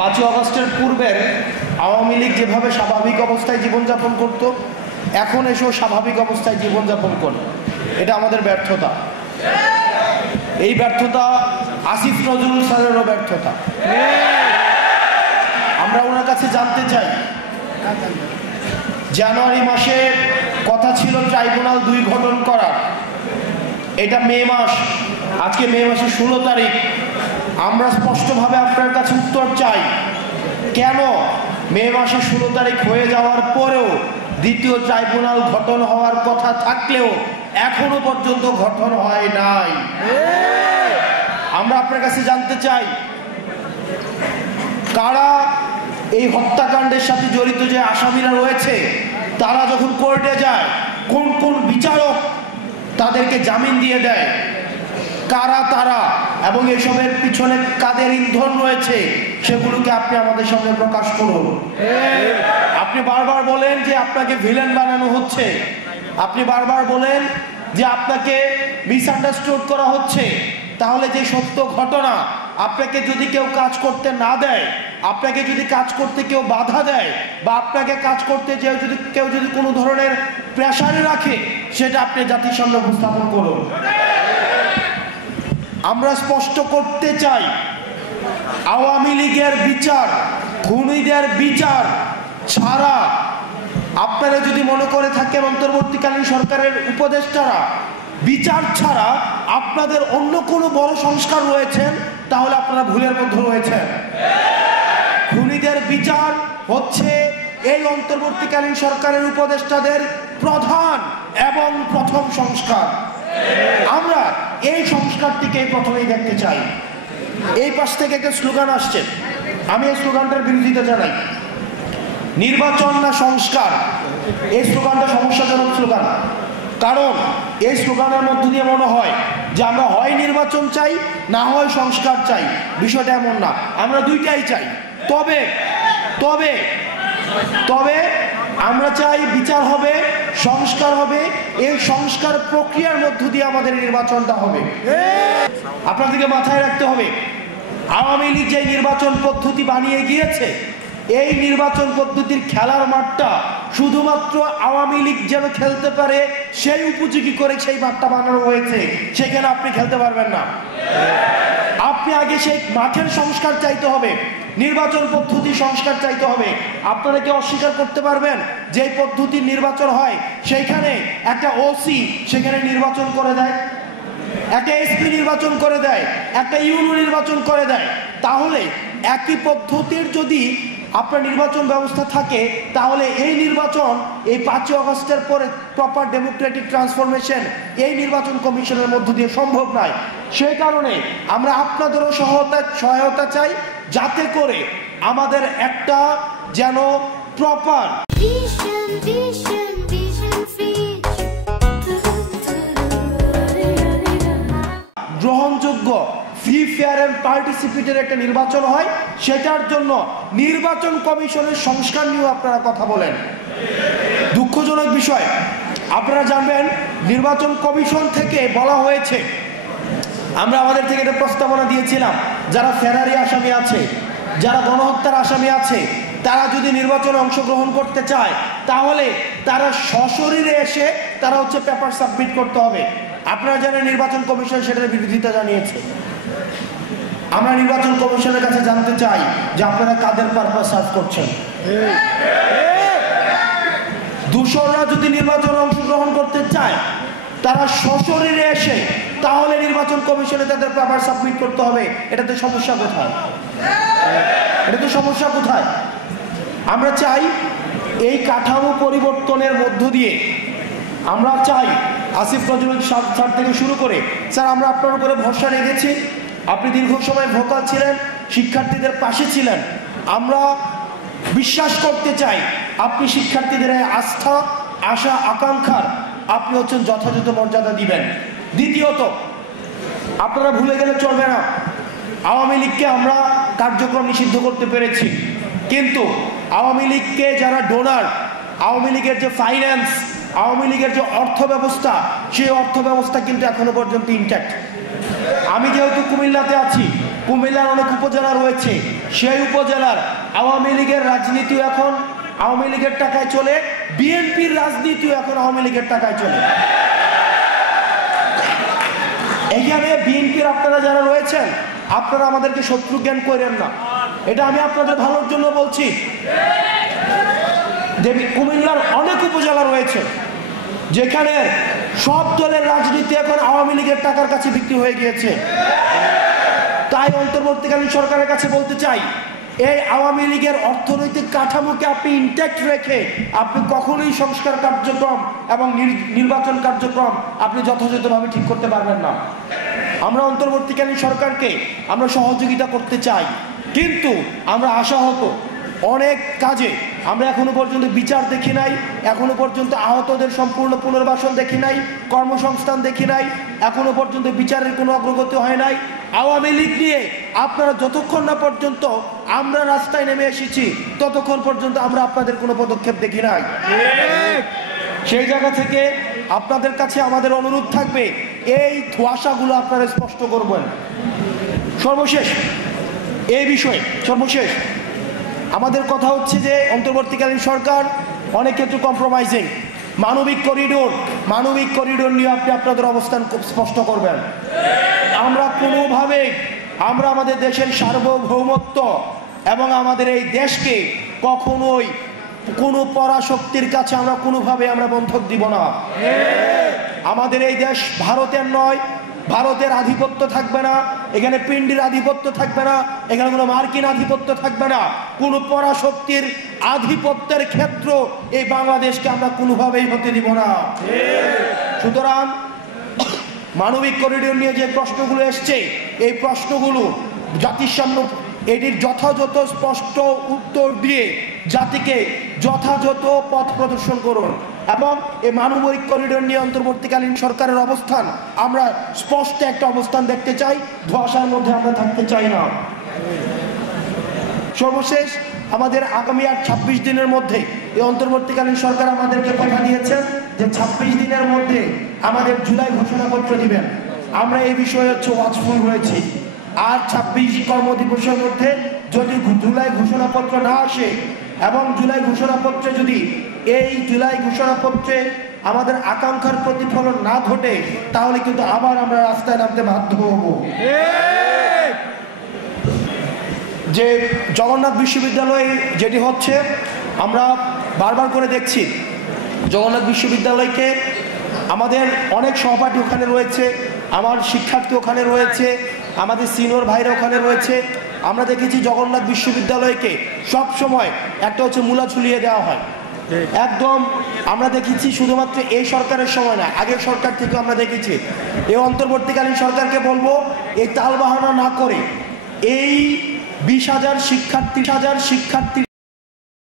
5ই আগস্টের পূর্বের আওয়ামী লীগ যেভাবে স্বাভাবিক অবস্থায় জীবনযাপন করত, এখন এসেও স্বাভাবিক অবস্থায় জীবনযাপন করে। এটা আমাদের ব্যর্থতা। এই ব্যর্থতা আসিফ নজরুল স্যারেরও ব্যর্থতা। আমরা ওনার কাছে জানতে চাই, জানুয়ারি মাসে কথা ছিল ট্রাইব্যুনাল 2 গঠন করার, এটা মে মাস, আজকে মে মাসের 16 তারিখ। আমরা স্পষ্টভাবে আপনার কাছে উত্তর চাই, কেন মে মাসের 16 তারিখ হয়ে যাওয়ার পরেও দ্বিতীয় ট্রাইব্যুনাল গঠন হওয়ার কথা থাকলেও এখনো পর্যন্ত গঠন হয় নাই? আমরা আপনার কাছে জানতে চাই, কারা এই হত্যাকাণ্ডের সাথে জড়িত যে আসামিরা রয়েছে, তারা যখন কোর্টে যায় কোন কোন বিচারক তাদেরকে জামিন দিয়ে দেয়, কারা তারা এবং এসবের পিছনে কাদের ইন্ধন রয়েছে, সেগুলোকে আপনি আমাদের সামনে প্রকাশ করুন। আপনি বারবার বলেন যে আপনাকে ভিলেন বানানো হচ্ছে, আপনি বারবার বলেন যে আপনাকে মিসআন্ডারস্টুড করা হচ্ছে। তাহলে যে সত্য ঘটনা, আপনাকে যদি কেউ কাজ করতে না দেয়, আপনাকে যদি কাজ করতে কেউ বাধা দেয়, বা আপনাকে কাজ করতে কেউ যদি কোনো ধরনের প্রেসারে রাখে, সেটা আপনি জাতির সামনে উপস্থাপন করুন। আমরা স্পষ্ট করতে চাই, আওয়ামী লীগের বিচার, খুনিদের বিচার ছাড়া, আপনারা যদি মনে করে থাকেন অন্তর্বর্তীকালীন সরকারের উপদেষ্টারা বিচার ছাড়া আপনাদের অন্য কোনো বড় সংস্কার রয়েছেন, তাহলে আপনারা ভুলের মধ্যে রয়েছেন। খুনিদের বিচার হচ্ছে এই অন্তর্বর্তীকালীন সরকারের উপদেষ্টাদের প্রধান এবং প্রথম সংস্কার। আমরা এই সংস্কারটিকে প্রথমেই দেখতে চাই। এই পাশ থেকে একটা স্লোগান আসছে, আমি এই স্লোগানটার বিরোধিতা জানাই। নির্বাচন না সংস্কার, এই স্লোগানটা সমস্যাজনক স্লোগান। কারণ এই স্লোগানের মধ্য দিয়ে মনে হয় যে আমরা হয় নির্বাচন চাই, না হয় সংস্কার চাই। বিষয়টা এমন না, আমরা দুইটাই চাই। তবে তবে তবে আমরা চাই বিচার হবে, সংস্কার হবে। এই সংস্কার প্রক্রিয়ার মধ্য দিয়ে আমাদের নির্বাচনটা হবে। আপনাদেরকে মাথায় রাখতে হবে, আওয়ামী লীগ যে নির্বাচন পদ্ধতি বানিয়ে গিয়েছে, এই নির্বাচন পদ্ধতির খেলার মাঠটা শুধুমাত্র আওয়ামী লীগ যেন খেলতে পারে সেই উপযোগী করে সেই মাঠটা বানানো হয়েছে। সেখানে আপনি খেলতে পারবেন না। আপনি আগে সেই মাঠের সংস্কার চাইতে হবে, নির্বাচন পদ্ধতি সংস্কার চাইতে হবে। আপনারা কি অস্বীকার করতে পারবেন যে পদ্ধতির নির্বাচন হয়, সেইখানে একটা ওসি সেখানে নির্বাচন করে দেয়, একটা এসপি নির্বাচন করে দেয়, একটা ইউনো নির্বাচন করে দেয়? তাহলে একই পদ্ধতির যদি আপনার নির্বাচন ব্যবস্থা থাকে, তাহলে এই নির্বাচন এই 5ই আগস্টের পরে প্রপার ডেমোক্রেটিক ট্রান্সফরমেশন এই নির্বাচন কমিশনের মধ্য দিয়ে সম্ভব নয়। সেই কারণে আমরা আপনাদেরও সহায়তা চাই, যাতে করে আমাদের একটা যেন প্রপার গ্রহণযোগ্য ফ্রি ফেয়ার এন্ড পার্টিসিপেটের একটা নির্বাচন হয়। সেটার জন্য নির্বাচন কমিশনের সংস্কার নিয়েও আপনারা কথা বলেন। দুঃখজনক বিষয়, আপনারা জানবেন নির্বাচন কমিশন থেকে বলা হয়েছে, আমরা আমাদের থেকে একটা প্রস্তাবনা দিয়েছিলাম, যারা ফেরারি আসামি আছে, যারা গণহত্যার আসামি আছে, তারা যদি নির্বাচনে অংশগ্রহণ করতে চায়, তাহলে তারা সশরীরে এসে তারা পেপার সাবমিট করতে হবে। আপনারা জানেন নির্বাচন কমিশন সেটার বিরোধিতা জানিয়েছে। আমরা নির্বাচন কমিশনের কাছে জানতে চাই যে আপনারা কাদের পারপাস সার্ভ করছেন। দূষণরা যদি নির্বাচনে অংশগ্রহণ করতে চায়, তারা সশরীরে এসে তাহলে নির্বাচন কমিশনে তাদের পেপার সাবমিট করতে হবে। এটাতে সমস্যা কোথায়? এটাতে সমস্যা কোথায়? আমরা চাই এই কাঠামো পরিবর্তনের মধ্য দিয়ে, আমরা চাই আসিফ নজরুল স্যার থেকে শুরু করে, স্যার আমরা আপনার উপরে ভরসা রেখেছি, আপনি দীর্ঘ সময় ভোকাল ছিলেন, শিক্ষার্থীদের পাশে ছিলেন। আমরা বিশ্বাস করতে চাই আপনি শিক্ষার্থীদের আস্থা, আশা, আকাঙ্ক্ষার আপনি যথাযথ মর্যাদা দিবেন। দ্বিতীয়ত, আপনারা ভুলে গেলে চলবে না, আওয়ামী লীগকে আমরা কার্যক্রম নিষিদ্ধ করতে পেরেছি, কিন্তু আওয়ামী লীগকে যারা ডোনার, আওয়ামী লীগের যে ফাইন্যান্স, আওয়ামী লীগের যে অর্থ ব্যবস্থা, সেই অর্থ ব্যবস্থা কিন্তু এখনো পর্যন্ত ইনট্যাক্ট। আমি যেহেতু কুমিল্লাতে আছি, কুমিল্লার অনেক উপজেলা রয়েছে, সেই উপজেলার আওয়ামী লীগের রাজনীতিও এখন আওয়ামী লীগের টাকায় চলে, বিএনপির রাজনীতিও এখন আওয়ামী লীগের টাকায় চলে। এখানে বিএনপির আপনারা যারা রয়েছেন, আপনারা আমাদেরকে শত্রু জ্ঞান করেন না, এটা আমি আপনাদের ভালোর জন্য বলছি। কুমিল্লার অনেক উপজেলা রয়েছে যেখানে সব দলের রাজনীতি এখন আওয়ামী লীগের টাকার কাছে বিক্রি হয়ে গিয়েছে। তাই অন্তর্বর্তীকালীন সরকারের কাছে বলতে চাই, এই আওয়ামী লীগের অর্থনৈতিক কাঠামোকে আপনি ইনট্যাক্ট রেখে আপনি কখনোই সংস্কার কার্যক্রম এবং নির্বাচন কার্যক্রম আপনি যথাযথভাবে ঠিক করতে পারবেন না। আমরা অন্তর্বর্তীকালীন সরকারকে আমরা সহযোগিতা করতে চাই, কিন্তু আমরা আশাহত অনেক কাজে আমরা এখনো পর্যন্ত বিচার দেখি নাই, এখনো পর্যন্ত আহতদের সম্পূর্ণ পুনর্বাসন দেখি নাই, কর্মসংস্থান দেখি নাই, এখনো পর্যন্ত বিচারের কোনো অগ্রগতি হয় নাই। আওয়ামী লীগ নিয়ে আপনারা যতক্ষণ না পর্যন্ত আমরা রাস্তায় নেমে এসেছি ততক্ষণ পর্যন্ত আমরা আপনাদের কোনো পদক্ষেপ দেখি নাই। সেই জায়গা থেকে আপনাদের কাছে আমাদের অনুরোধ থাকবে, এই ধোঁয়াশাগুলো আপনারা স্পষ্ট করবেন। সর্বশেষ এই বিষয়ে আমাদের কথা হচ্ছে যে অন্তর্বর্তীকালীন সরকার অনেক ক্ষেত্রে কম্প্রোমাইজিং। মানবিক করিডোর নিয়ে আপনি আপনাদের অবস্থান খুব স্পষ্ট করবেন। আমরা কোনোভাবে আমরা আমাদের দেশের সার্বভৌমত্ব এবং আমাদের এই দেশকে কখনোই কোনো পরাশক্তির কাছে আমরা কোনোভাবে আমরা বন্ধক দিব না। আমাদের এই দেশ ভারতের নয়, ভারতের আধিপত্য থাকবে না, এখানে পিন্ডির আধিপত্য থাকবে না, এখানে কোনো মার্কিন আধিপত্য থাকবে না, কোনো পরাশক্তির আধিপত্যের ক্ষেত্র এই বাংলাদেশকে আমরা কোনোভাবেই হতে দিব না। সুতরাং মানবিক করিডোর নিয়ে যে প্রশ্নগুলো এসছে, এই প্রশ্নগুলো জাতির সামনে এটির যথাযথ স্পষ্ট উত্তর দিয়ে জাতিকে যথাযথ পথ প্রদর্শন করুন। এবং এই মানবিক করিডোর নিয়ে অন্তর্বর্তীকালীন সরকারের অবস্থান আমরা স্পষ্ট একটা অবস্থান দেখতে চাই, ধোঁয়াশার মধ্যে আমরা থাকতে চাই না। সর্বশেষ আমাদের আগামী আর 26 দিনের মধ্যে এই অন্তর্বর্তীকালীন সরকার আমাদেরকে কথা দিয়েছেন যে 26 দিনের মধ্যে আমাদের জুলাই ঘোষণাপত্র দিবেন। আমরা এই বিষয়ে ওয়াচফুল রয়েছি। আর 26 কর্মদিবসের মধ্যে যদি জুলাই ঘোষণাপত্র না আসে এবং জুলাই ঘোষণাপত্রে যদি এই জুলাই ঘোষণাপত্রে আমাদের আকাঙ্ক্ষার প্রতিফলন না ঘটে, তাহলে কিন্তু আবার আমরা রাস্তায় নামতে বাধ্য হব। যে জগন্নাথ বিশ্ববিদ্যালয়ে যেটি হচ্ছে, আমরা বারবার করে দেখছি জগন্নাথ বিশ্ববিদ্যালয়কে আমাদের অনেক সহপাঠী ওখানে রয়েছে, আমার শিক্ষার্থী ওখানে রয়েছে, আমাদের সিনিয়র ভাইরা ওখানে রয়েছে। আমরা দেখেছি জগন্নাথ বিশ্ববিদ্যালয়কে সব সময় একটা হচ্ছে মূলা ঝুলিয়ে দেওয়া হয় একদম। আমরা দেখেছি শুধুমাত্র এই সরকারের সময় না, আগের সরকার থেকে আমরা দেখেছি। এই অন্তর্বর্তীকালীন সরকারকে বলবো, এই তালবাহানা না করে এই 20,000 শিক্ষার্থী